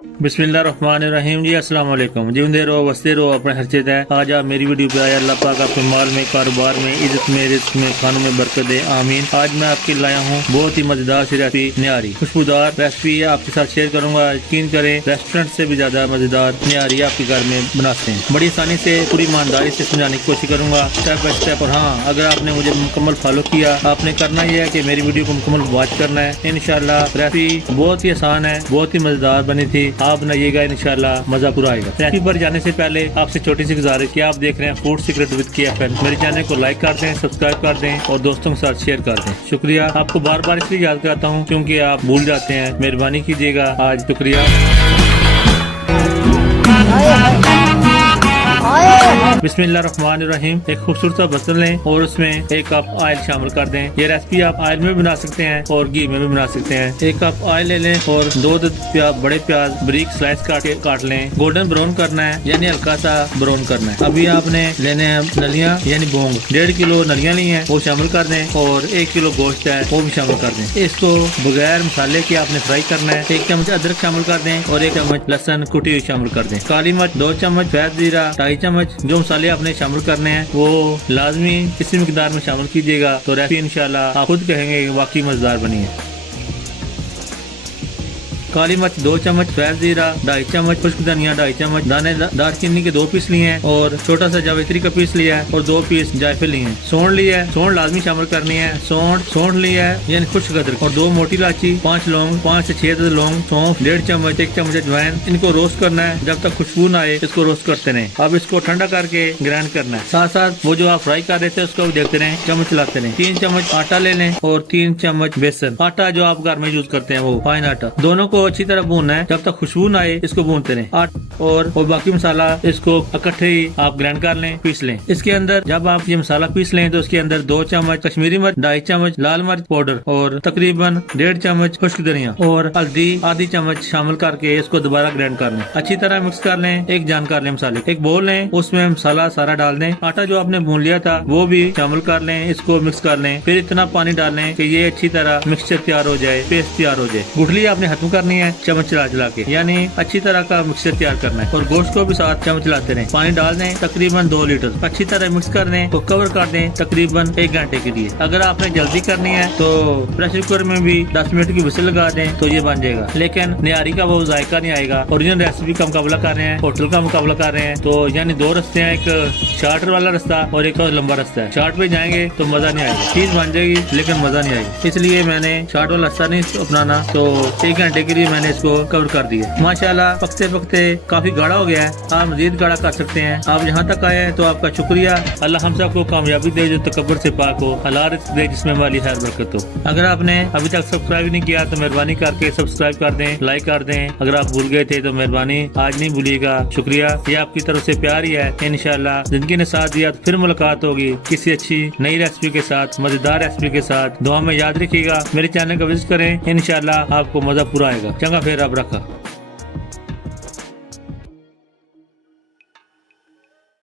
बिस्मिल्लाहिर्रहमानिर्रहीम जी, अस्सलाम वालेकुम। जींदे रहो वसते रहो अपने खर्चे तय। आज आप मेरी वीडियो पे आए। अल्लाह पाक आपके माल में, कारोबार में, इज्जत में, रिस्क में, खानों में बरकत दे, आमीन। आज मैं आपके लाया हूँ बहुत ही मजेदार सी रेसिपी, न्यारी खुशबूदार रेसिपी आपके साथ शेयर करूंगा। यकीन करें रेस्टोरेंट से भी ज्यादा मजेदार न्यारी आपके घर में बनाते हैं। बड़ी आसानी से, पूरी ईमानदारी से समझाने की कोशिश करूंगा स्टेप बाय स्टेप। और हाँ, अगर आपने मुझे मुकम्मल फॉलो किया, आपने करना यह है कि मेरी वीडियो को मुकम्मल वॉच करना है। इंशाल्लाह रेसिपी बहुत ही आसान है, बहुत ही मजेदार बनी थी। आप बनाइएगा, इंशाल्लाह मजा पूरा आएगा। रेसिपी पर जाने से पहले आपसे छोटी सी गुजारिश कि आप देख रहे हैं फूड सीक्रेट विद KFN। मेरे चैनल को लाइक कर दें, सब्सक्राइब कर दें और दोस्तों के साथ शेयर कर दें। शुक्रिया। आपको बार बार इसलिए याद कराता हूँ क्योंकि आप भूल जाते हैं। मेहरबानी कीजिएगा। आज शुक्रिया। बिस्मिल्लाहिर्रहमानिर्रहीम। एक खूबसूरत सा बर्तन लें और उसमें एक कप ऑयल शामिल कर दें। ये रेसिपी आप ऑयल में भी बना सकते हैं और घी में भी बना सकते हैं। एक कप ऑयल ले लें और 2 बड़े प्याज बारीक स्लाइस काट लें। गोल्डन ब्राउन करना है, यानी हल्का सा ब्राउन करना है। अभी आपने लेने हैं नलियाँ यानी बोंग। 1.5 किलो नलियाँ ली हैं, वो शामिल कर दें और 1 किलो गोश्त है वो भी शामिल कर दें। इसको बगैर मसाले के आपने फ्राई करना है। 1 चम्मच अदरक शामिल कर दें और 1 चम्मच लहसुन कुटी हुई शामिल कर दें। काली मिर्च 2 चम्मच, सफेद जीरा 2.5 चम्मच। जो मसाले आपने शामिल करने हैं वो लाजमी इसी मिकदार में शामिल कीजिएगा, तो रेसिपी इंशाल्लाह आप खुद कहेंगे वाकई मजेदार बनी है। काली मिर्च 2 चम्मच, सफेद जीरा 2.5 चम्मच, खुश्क धनिया 2.5 चम्मच, दाने दालचीनी के 2 पीस लिए हैं और छोटा सा जावित्री का पीस लिया है और 2 पीस जायफल लिए हैं। सौंठ लिया है, सौंठ लाजमी शामिल करनी है। सौंठ लिया है यानी खुश्क अदरक और 2 मोटी इलायची, 5 लौंग, 5 से 6 लौंग, सौंफ 1.5 चम्मच, 1 चम्मच अजवाइन। इनको रोस्ट करना है जब तक खुशबू ना आए, इसको रोस्ट करते रहे। अब इसको ठंडा करके ग्राइंड करना है। साथ साथ वो जो आप फ्राई कर रहे थे उसको भी देखते रहे, चम्मच चलाते रहे। 3 चम्मच आटा ले लें और 3 चम्मच बेसन। आटा जो आप घर में यूज करते हैं वो फाइन आटा। दोनों को अच्छी तरह भूनना है जब तक खुशबू ना आए, इसको भूनते रहे। और बाकी मसाला इसको इकट्ठे ही आप ग्राइंड कर लें, पीस लें। इसके अंदर जब आप ये मसाला पीस लें तो उसके अंदर 2 चम्मच कश्मीरी मिर्च, 2.5 चम्मच लाल मिर्च पाउडर और तकरीबन 1.5 चम्मच खुश्क धनिया और हल्दी आधी चम्मच शामिल करके इसको दोबारा ग्राइंड कर लें। अच्छी तरह मिक्स कर लें। एक जान कर लें मसाले। एक बोल लें, उसमें मसाला सारा डाल दें। आटा जो आपने भून लिया था वो भी शामिल कर लें, इसको मिक्स कर लें। फिर इतना पानी डाल लें कि ये अच्छी तरह मिक्सचर तैयार हो जाए, पेस्ट तैयार हो जाए। गुठली आपने खत्म करनी है चम्मच चला के, यानी अच्छी तरह का मिक्सचर तैयार करना है। और गोश्त को भी साथ चम्मच चलाते रहें। पानी डाल दें तकरीबन 2 लीटर। अच्छी तरह मिक्स कर दें और कवर कर दें तकरीबन 1 घंटे के लिए। अगर आपने जल्दी करनी है तो प्रेशर कुकर में भी 10 मिनट की विसल लगा दें तो ये बन जाएगा। लेकिन न्यारी का वो जायका नहीं आएगा। ओरिजिनल रेसिपी का मुकाबला कर रहे हैं, होटल का मुकाबला कर रहे हैं, तो यानी 2 रास्ते हैं, एक शार्टर वाला रास्ता और एक और लंबा रास्ता है। शार्ट पे जाएंगे तो मजा नहीं आएगा, चीज बन जाएगी लेकिन मजा नहीं आएगी। इसलिए मैंने शार्ट वाला रास्ता नहीं अपनाना, तो 1 घंटे के लिए मैंने इसको कवर कर दिया। माशाल्लाह पकते पकते काफी गाढ़ा हो गया है। आप मजीद गाढ़ा कर सकते हैं। आप यहाँ तक आए हैं तो आपका शुक्रिया। अल्लाह हम सबको कामयाबी दे जो तकब्बुर से पाक हो, हलाल रिज़्क़ दे जिसमें वाली खैर बरकत हो। अगर आपने अभी तक सब्सक्राइब नहीं किया तो मेहरबानी करके सब्सक्राइब कर दें, लाइक कर दें। अगर आप भूल गए थे तो मेहरबानी आज नहीं भूलिएगा। शुक्रिया, ये आपकी तरफ से प्यार ही है। इंशाल्लाह जिंदगी ने साथ दिया तो फिर मुलाकात होगी किसी अच्छी नई रेसिपी के साथ, मजेदार रेसिपी के साथ। दुआ में याद रखिएगा, मेरे चैनल का विजिट करें, इंशाल्लाह आपको मजा पूरा आएगा। चंगा फिर अब रखा।